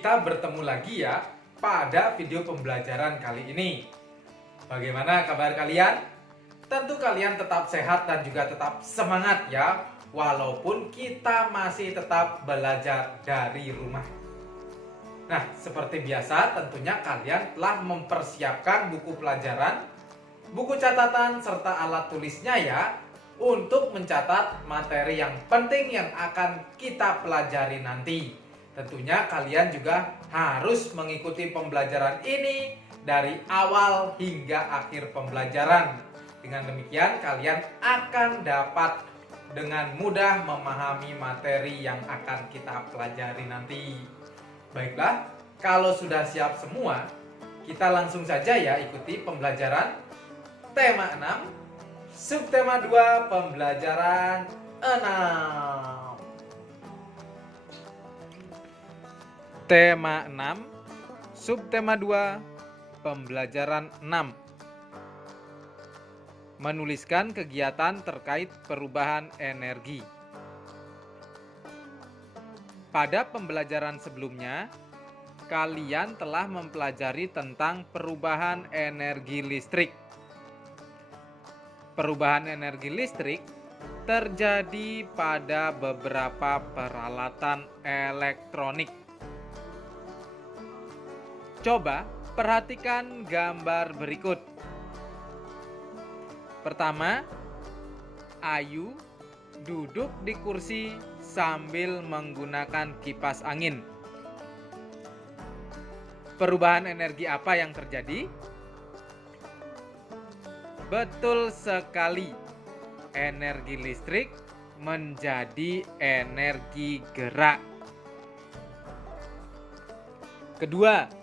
kita bertemu lagi ya pada video pembelajaran kali ini. Bagaimana kabar kalian? Tentu kalian tetap sehat dan juga tetap semangat ya, walaupun kita masih tetap belajar dari rumah. Nah, seperti biasa tentunya kalian telah mempersiapkan buku pelajaran, buku catatan, serta alat tulisnya ya, untuk mencatat materi yang penting yang akan kita pelajari nanti. Tentunya kalian juga harus mengikuti pembelajaran ini dari awal hingga akhir pembelajaran. Dengan demikian kalian akan dapat dengan mudah memahami materi yang akan kita pelajari nanti. Baiklah, kalau sudah siap semua, kita langsung saja ya ikuti pembelajaran tema 6, subtema 2, pembelajaran 6. Tema 6, subtema 2, pembelajaran 6. Menuliskan kegiatan terkait perubahan energi. Pada pembelajaran sebelumnya, kalian telah mempelajari tentang perubahan energi listrik. Perubahan energi listrik terjadi pada beberapa peralatan elektronik. Coba perhatikan gambar berikut. Pertama, Ayu duduk di kursi sambil menggunakan kipas angin. Perubahan energi apa yang terjadi? Betul sekali, energi listrik menjadi energi gerak. Kedua,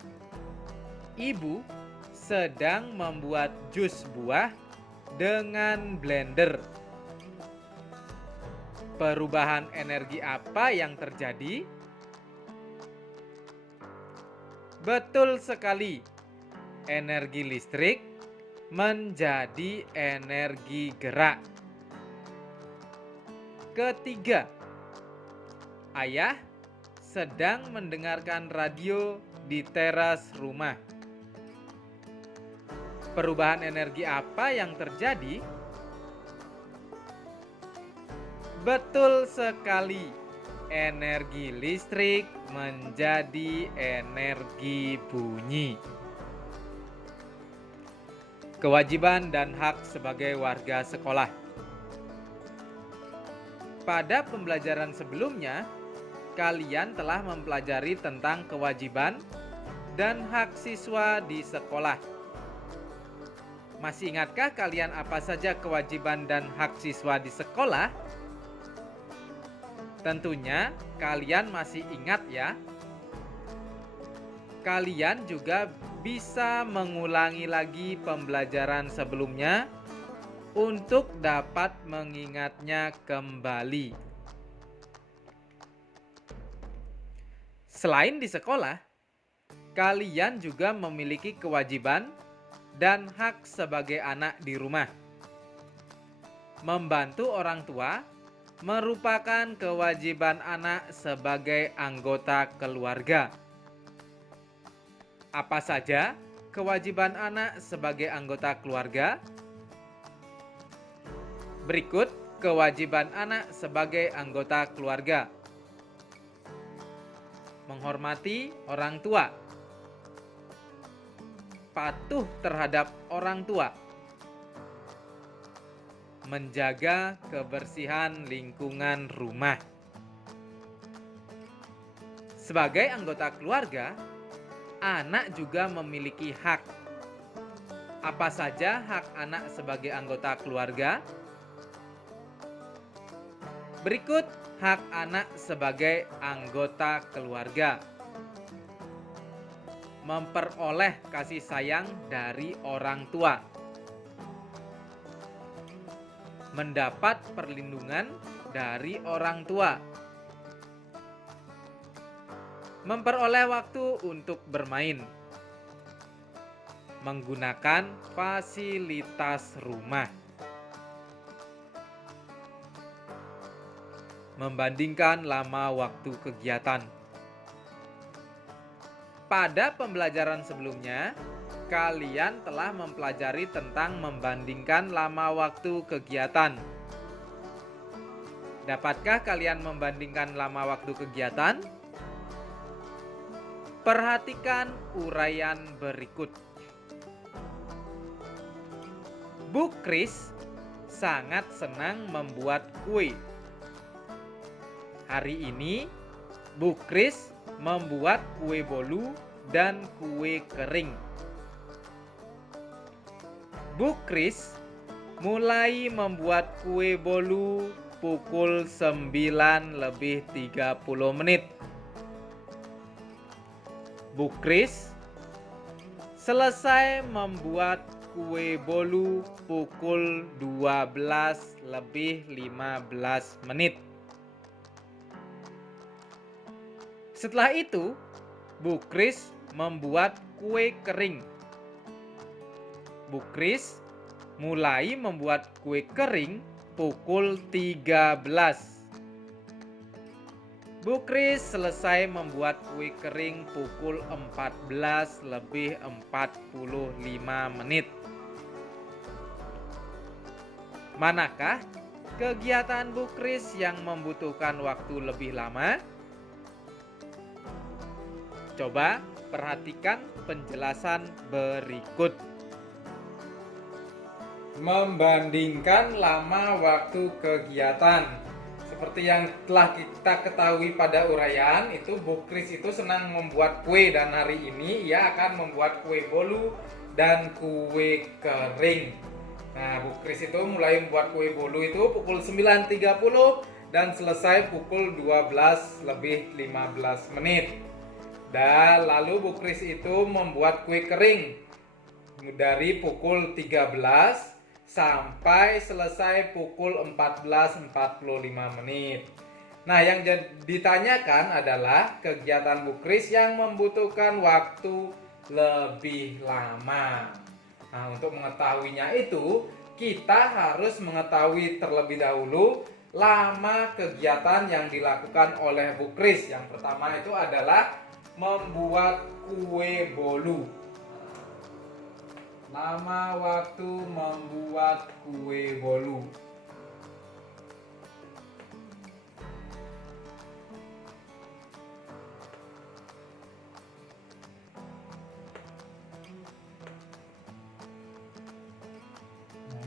Ibu sedang membuat jus buah dengan blender. Perubahan energi apa yang terjadi? Betul sekali, energi listrik menjadi energi gerak. Ketiga, Ayah sedang mendengarkan radio di teras rumah. Perubahan energi apa yang terjadi? Betul sekali, energi listrik menjadi energi bunyi. Kewajiban dan hak sebagai warga sekolah. Pada pembelajaran sebelumnya, kalian telah mempelajari tentang kewajiban dan hak siswa di sekolah. Masih ingatkah kalian apa saja kewajiban dan hak siswa di sekolah? Tentunya kalian masih ingat ya. Kalian juga bisa mengulangi lagi pembelajaran sebelumnya untuk dapat mengingatnya kembali. Selain di sekolah, kalian juga memiliki kewajiban dan hak sebagai anak di rumah. Membantu orang tua merupakan kewajiban anak sebagai anggota keluarga. Apa saja kewajiban anak sebagai anggota keluarga? Berikut kewajiban anak sebagai anggota keluarga. Menghormati orang tua, patuh terhadap orang tua, menjaga kebersihan lingkungan rumah. Sebagai anggota keluarga, anak juga memiliki hak. Apa saja hak anak sebagai anggota keluarga? Berikut hak anak sebagai anggota keluarga. Memperoleh kasih sayang dari orang tua, mendapat perlindungan dari orang tua, memperoleh waktu untuk bermain, menggunakan fasilitas rumah, membandingkan lama waktu kegiatan, Pada pembelajaran sebelumnya, kalian telah mempelajari tentang membandingkan lama waktu kegiatan. Dapatkah kalian membandingkan lama waktu kegiatan? Perhatikan uraian berikut. Bu Kris sangat senang membuat kue. Hari ini, Bu Kris membuat kue bolu dan kue kering. Bu Kris mulai membuat kue bolu pukul 9:30. Bu Kris selesai membuat kue bolu pukul 12:15. Setelah itu, Bu Kris membuat kue kering. Bu Kris mulai membuat kue kering pukul 13. Bu Kris selesai membuat kue kering pukul 14:45. Manakah kegiatan Bu Kris yang membutuhkan waktu lebih lama? Coba perhatikan penjelasan berikut. Membandingkan lama waktu kegiatan. Seperti yang telah kita ketahui pada uraian, itu Bu Kris itu senang membuat kue dan hari ini ia akan membuat kue bolu dan kue kering. Nah, Bu Kris itu mulai membuat kue bolu itu pukul 9:30 dan selesai pukul 12:15. Dan lalu Bu Kris itu membuat kue kering dari pukul 13 sampai selesai pukul 14:45. Nah, yang ditanyakan adalah kegiatan Bu Kris yang membutuhkan waktu lebih lama. Nah, untuk mengetahuinya itu, kita harus mengetahui terlebih dahulu lama kegiatan yang dilakukan oleh Bu Kris. Yang pertama itu adalah membuat kue bolu. Lama waktu membuat kue bolu.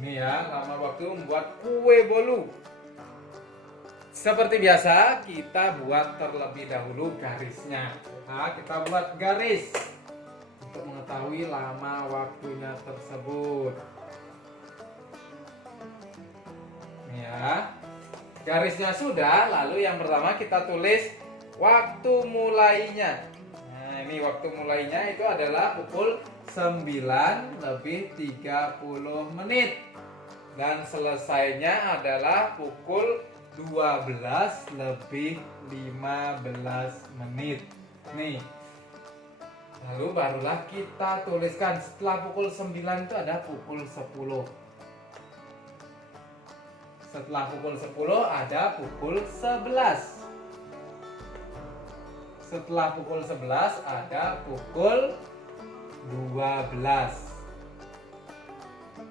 Ini ya, lama waktu membuat kue bolu. Seperti biasa, kita buat terlebih dahulu garisnya. Nah, kita buat garis untuk mengetahui lama waktunya tersebut. Ya, garisnya sudah, lalu yang pertama kita tulis waktu mulainya. Nah, ini waktu mulainya itu adalah pukul 9:30 dan selesainya adalah pukul 12:15. Nih. Lalu barulah kita tuliskan setelah pukul 9 itu ada pukul 10. Setelah pukul 10 ada pukul 11. Setelah pukul 11 ada pukul 12.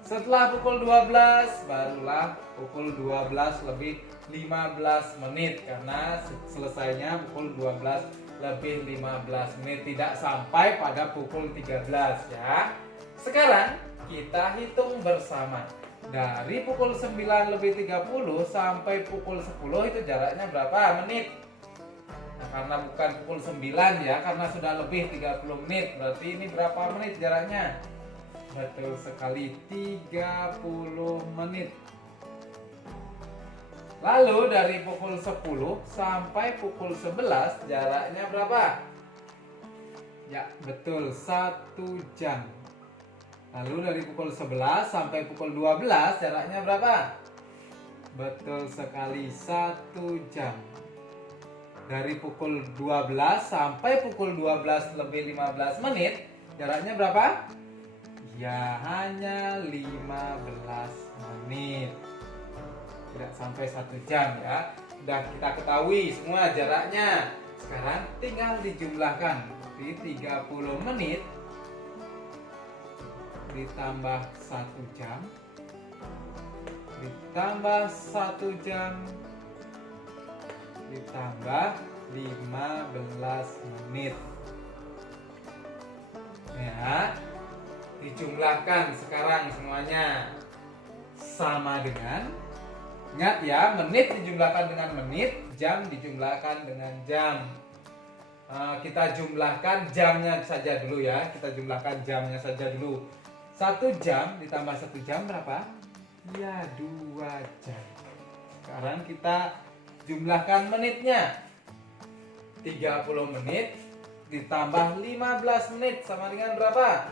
Setelah pukul 12 barulah pukul 12:15 karena selesainya pukul 12:15, tidak sampai pada pukul 13 ya. Sekarang kita hitung bersama. Dari pukul 9:30 sampai pukul 10 itu jaraknya berapa menit? Nah, karena bukan pukul 9 ya, karena sudah lebih 30 menit. Berarti ini berapa menit jaraknya? Betul sekali, 30 menit. Lalu dari pukul 10 sampai pukul 11 jaraknya berapa? Ya, betul, 1 jam. Lalu dari pukul 11 sampai pukul 12 jaraknya berapa? Betul sekali, 1 jam. Dari pukul 12 sampai pukul 12:15 jaraknya berapa? Ya, hanya 15 menit. Tidak sampai 1 jam ya. Sudah kita ketahui semua jaraknya. Sekarang tinggal dijumlahkan. Berarti 30 menit ditambah 1 jam ditambah 1 jam ditambah 15 menit. Ya, dijumlahkan sekarang semuanya sama dengan, ingat ya, menit dijumlahkan dengan menit, jam dijumlahkan dengan jam. Kita jumlahkan jamnya saja dulu ya, kita jumlahkan jamnya saja dulu. 1 jam ditambah 1 jam berapa? Ya, 2 jam. Sekarang kita jumlahkan menitnya. 30 menit ditambah 15 menit sama dengan berapa?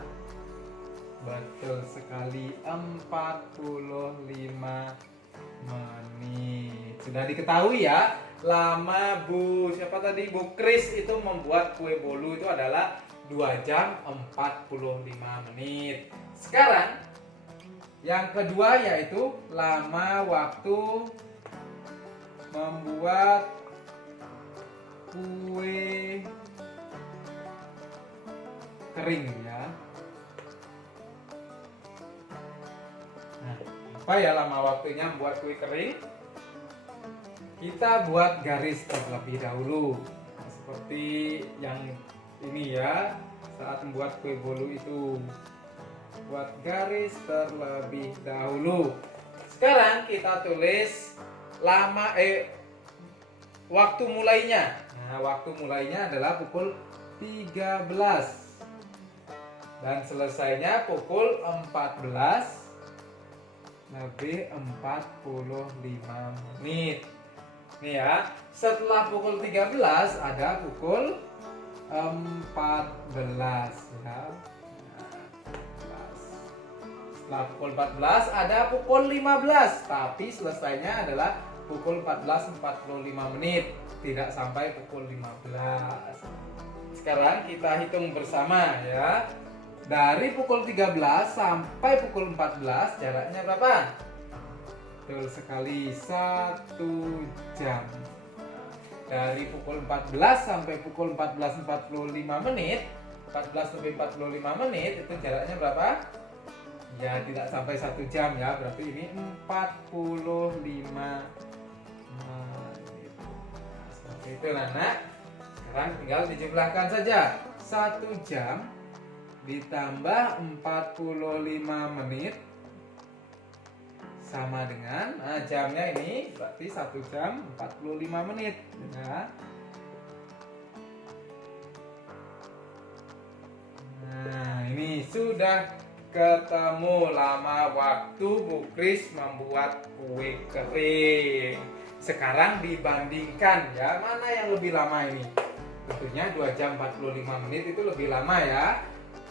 Betul sekali, 45 menit. Sudah diketahui ya, lama Bu siapa tadi, Bu Kris itu membuat kue bolu itu adalah 2 jam 45 menit. Sekarang yang kedua yaitu lama waktu membuat kue kering ya. Nah, apa ya lama waktunya membuat kue kering? Kita buat garis terlebih dahulu. Seperti yang ini ya, saat membuat kue bolu itu. Buat garis terlebih dahulu. Sekarang kita tulis waktu mulainya. Nah, waktu mulainya adalah pukul 13 dan selesainya pukul 14 lebih 45 menit. Nih ya, setelah pukul 13 ada pukul 14 ya. Setelah pukul 14 ada pukul 15, tapi selesainya adalah pukul 14.45 menit, tidak sampai pukul 15. Sekarang kita hitung bersama ya. Dari pukul 13 sampai pukul 14 jaraknya berapa? Betul sekali, 1 jam. Dari pukul 14 sampai pukul 14.45 menit, 14 lebih 45 menit itu jaraknya berapa? Ya, tidak sampai 1 jam ya, berarti ini 45 menit. Nah, seperti itu anak. Sekarang tinggal dijumlahkan saja. 1 jam ditambah 45 menit sama dengan, nah jamnya ini berarti 1 jam 45 menit ya. Nah, ini sudah ketemu lama waktu Bu Kris membuat kue kering. Sekarang dibandingkan ya, mana yang lebih lama ini? Tentunya 2 jam 45 menit itu lebih lama ya.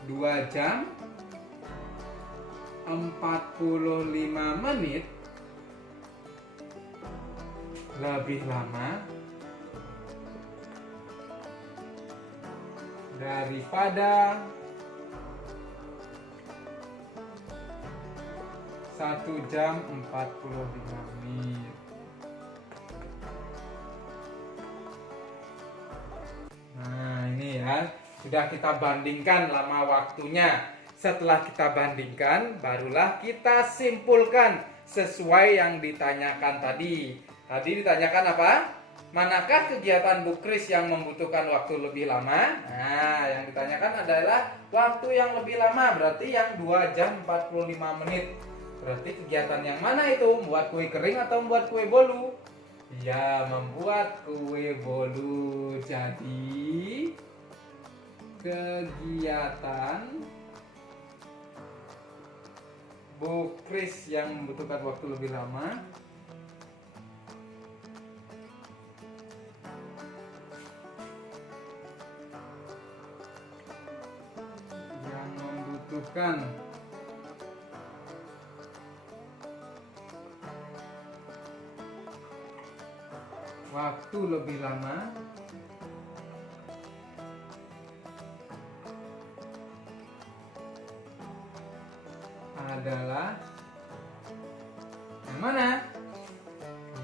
2 jam 45 menit lebih lama daripada 1 jam 45 menit. Nah, ini ya, sudah kita bandingkan lama waktunya. Setelah kita bandingkan, barulah kita simpulkan sesuai yang ditanyakan tadi. Tadi ditanyakan apa? Manakah kegiatan Bu Kris yang membutuhkan waktu lebih lama? Nah, yang ditanyakan adalah waktu yang lebih lama, berarti yang 2 jam 45 menit. Berarti kegiatan yang mana itu? Membuat kue kering atau membuat kue bolu? Ya, membuat kue bolu. Jadi, kegiatan Bu Kris yang membutuhkan waktu lebih lama waktu lebih lama adalah yang mana?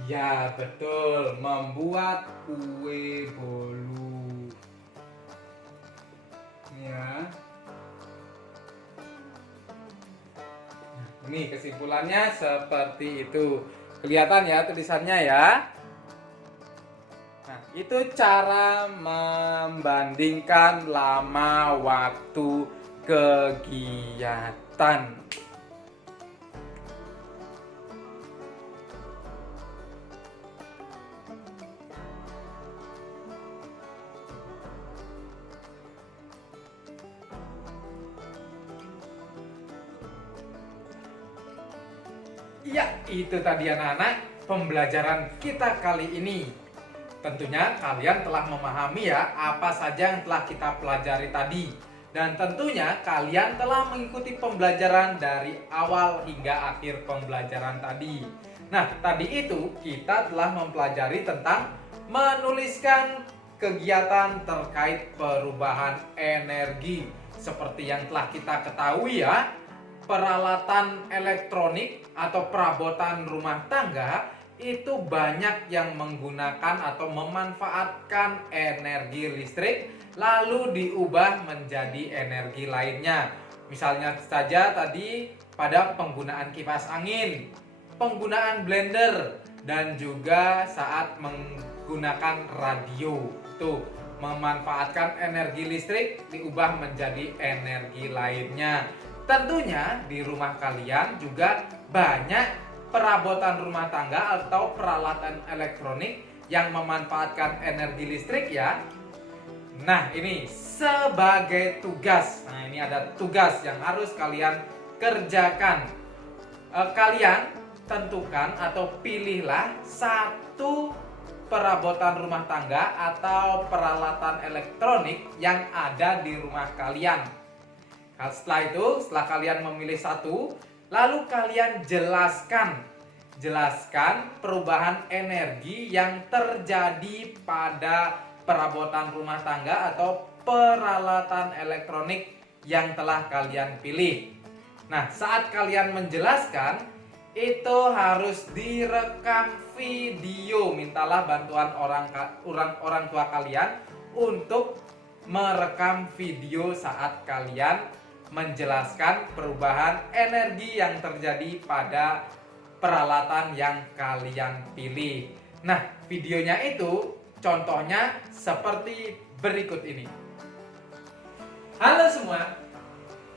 Ya, betul, membuat kue bolu. Nih kesimpulannya seperti itu. Kelihatan ya tulisannya ya. Nah, itu cara membandingkan lama waktu kegiatan. Ya, itu tadi anak-anak pembelajaran kita kali ini. Tentunya kalian telah memahami ya apa saja yang telah kita pelajari tadi. Dan tentunya kalian telah mengikuti pembelajaran dari awal hingga akhir pembelajaran tadi. Nah, tadi itu kita telah mempelajari tentang menuliskan kegiatan terkait perubahan energi. Seperti yang telah kita ketahui ya, peralatan elektronik atau perabotan rumah tangga itu banyak yang menggunakan atau memanfaatkan energi listrik lalu diubah menjadi energi lainnya. Misalnya saja tadi pada penggunaan kipas angin, penggunaan blender, dan juga saat menggunakan radio. Tuh, memanfaatkan energi listrik diubah menjadi energi lainnya. Tentunya di rumah kalian juga banyak perabotan rumah tangga atau peralatan elektronik yang memanfaatkan energi listrik ya. Nah, ini sebagai tugas. Nah, ini ada tugas yang harus kalian kerjakan. Kalian tentukan atau pilihlah satu perabotan rumah tangga atau peralatan elektronik yang ada di rumah kalian. Setelah itu, setelah kalian memilih satu, lalu kalian jelaskan perubahan energi yang terjadi pada perabotan rumah tangga atau peralatan elektronik yang telah kalian pilih. Nah, saat kalian menjelaskan, itu harus direkam video. Mintalah bantuan orang tua kalian untuk merekam video saat kalian menjelaskan perubahan energi yang terjadi pada peralatan yang kalian pilih. Nah, videonya itu contohnya seperti berikut ini. Halo semua.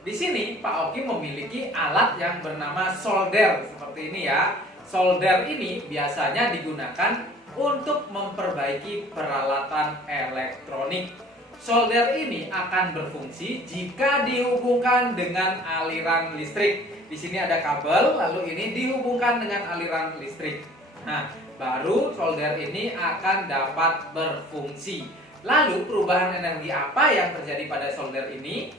Di sini Pak Oki memiliki alat yang bernama solder seperti ini ya. Solder ini biasanya digunakan untuk memperbaiki peralatan elektronik. Solder ini akan berfungsi jika dihubungkan dengan aliran listrik. Di sini ada kabel, lalu ini dihubungkan dengan aliran listrik. Nah, baru solder ini akan dapat berfungsi. Lalu perubahan energi apa yang terjadi pada solder ini?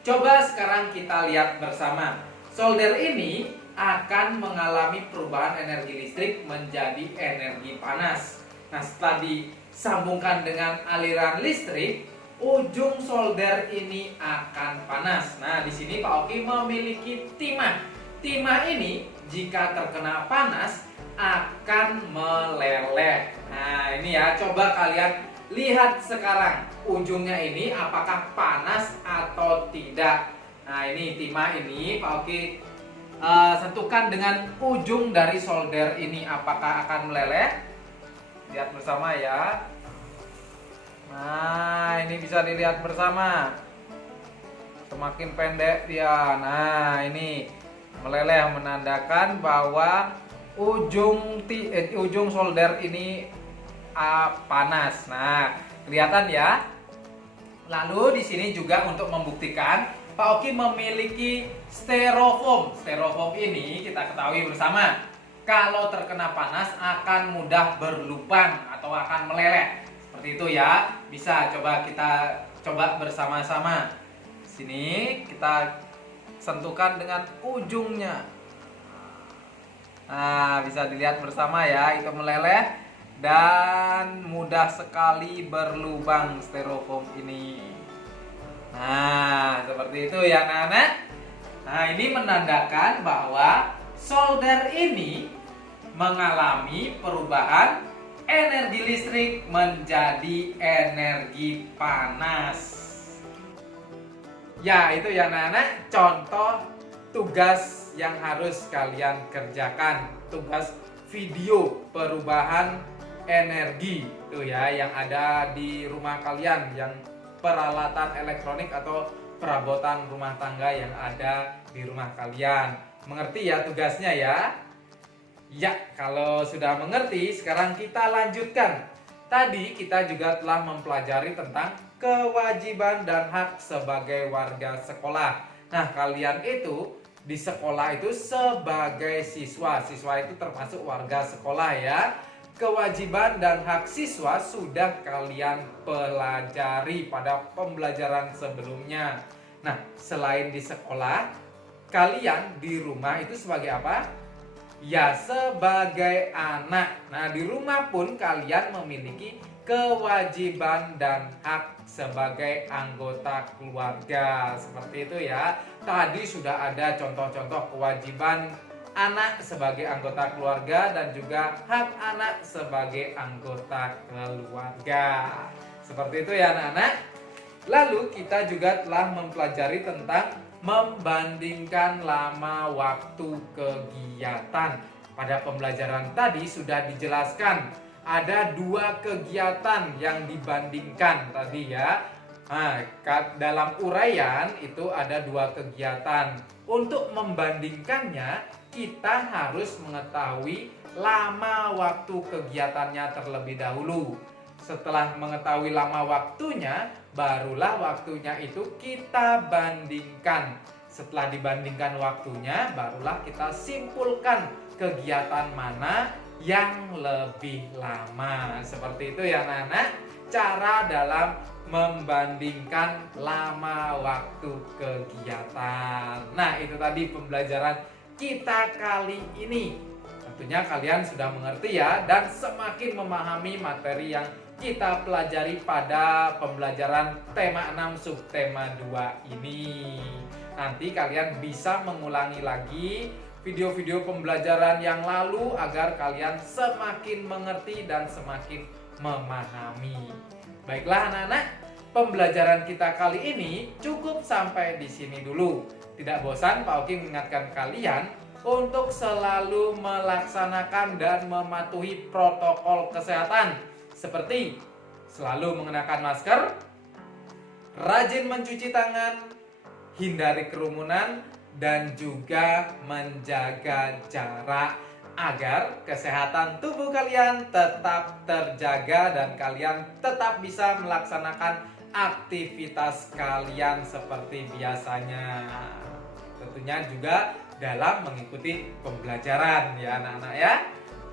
Coba sekarang kita lihat bersama. Solder ini akan mengalami perubahan energi listrik menjadi energi panas. Nah, setelah disambungkan dengan aliran listrik, ujung solder ini akan panas. Nah, di sini Pak Oki memiliki timah. Timah ini jika terkena panas akan meleleh. Nah, ini ya, coba kalian lihat sekarang ujungnya ini apakah panas atau tidak. Nah, ini timah ini Pak Oki sentuhkan dengan ujung dari solder ini, apakah akan meleleh? Lihat bersama ya. Nah, ini bisa dilihat bersama. Semakin pendek dia. Nah, ini meleleh menandakan bahwa ujung solder ini panas. Nah, kelihatan ya. Lalu di sini juga untuk membuktikan, Pak Oki memiliki styrofoam. Styrofoam ini kita ketahui bersama, kalau terkena panas akan mudah berlubang atau akan meleleh. Seperti itu ya. Bisa kita coba bersama-sama. Sini kita sentuhkan dengan ujungnya. Nah, bisa dilihat bersama ya, itu meleleh dan mudah sekali berlubang styrofoam ini. Nah, seperti itu ya anak-anak. Nah, ini menandakan bahwa solder ini mengalami perubahan energi listrik menjadi energi panas. Ya, itu ya anak-anak contoh tugas yang harus kalian kerjakan, tugas video perubahan energi tuh ya yang ada di rumah kalian, yang peralatan elektronik atau perabotan rumah tangga yang ada di rumah kalian. Mengerti ya tugasnya ya? Ya, kalau sudah mengerti, sekarang kita lanjutkan. Tadi kita juga telah mempelajari tentang kewajiban dan hak sebagai warga sekolah. Nah, kalian itu di sekolah itu sebagai siswa. Siswa itu termasuk warga sekolah ya. Kewajiban dan hak siswa sudah kalian pelajari pada pembelajaran sebelumnya. Nah, selain di sekolah, kalian di rumah itu sebagai apa? Ya, sebagai anak. Nah, di rumah pun kalian memiliki kewajiban dan hak sebagai anggota keluarga. Seperti itu ya. Tadi sudah ada contoh-contoh kewajiban anak sebagai anggota keluarga dan juga hak anak sebagai anggota keluarga. Seperti itu ya anak-anak. Lalu kita juga telah mempelajari tentang membandingkan lama waktu kegiatan. Pada pembelajaran tadi sudah dijelaskan ada 2 kegiatan yang dibandingkan tadi ya. Nah, dalam uraian itu ada 2 kegiatan. Untuk membandingkannya, kita harus mengetahui lama waktu kegiatannya terlebih dahulu. Setelah mengetahui lama waktunya, barulah waktunya itu kita bandingkan. Setelah dibandingkan waktunya, barulah kita simpulkan kegiatan mana yang lebih lama. Seperti itu ya anak-anak, cara dalam membandingkan lama waktu kegiatan. Nah, itu tadi pembelajaran kita kali ini. Tentunya kalian sudah mengerti ya, dan semakin memahami materi yang kita pelajari pada pembelajaran tema 6 subtema 2 ini. Nanti kalian bisa mengulangi lagi video-video pembelajaran yang lalu agar kalian semakin mengerti dan semakin memahami. Baiklah anak-anak, pembelajaran kita kali ini cukup sampai di sini dulu. Tidak bosan Pak Oki mengingatkan kalian untuk selalu melaksanakan dan mematuhi protokol kesehatan seperti selalu mengenakan masker, rajin mencuci tangan, hindari kerumunan, dan juga menjaga jarak agar kesehatan tubuh kalian tetap terjaga dan kalian tetap bisa melaksanakan aktivitas kalian seperti biasanya. Tentunya juga dalam mengikuti pembelajaran ya anak-anak ya.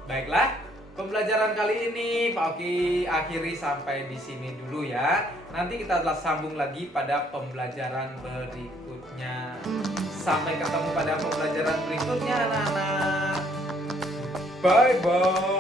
Baiklah, pembelajaran kali ini Pak Oki akhiri sampai di sini dulu ya. Nanti kita telah sambung lagi pada pembelajaran berikutnya. Sampai ketemu pada pembelajaran berikutnya anak-anak. Bye bye.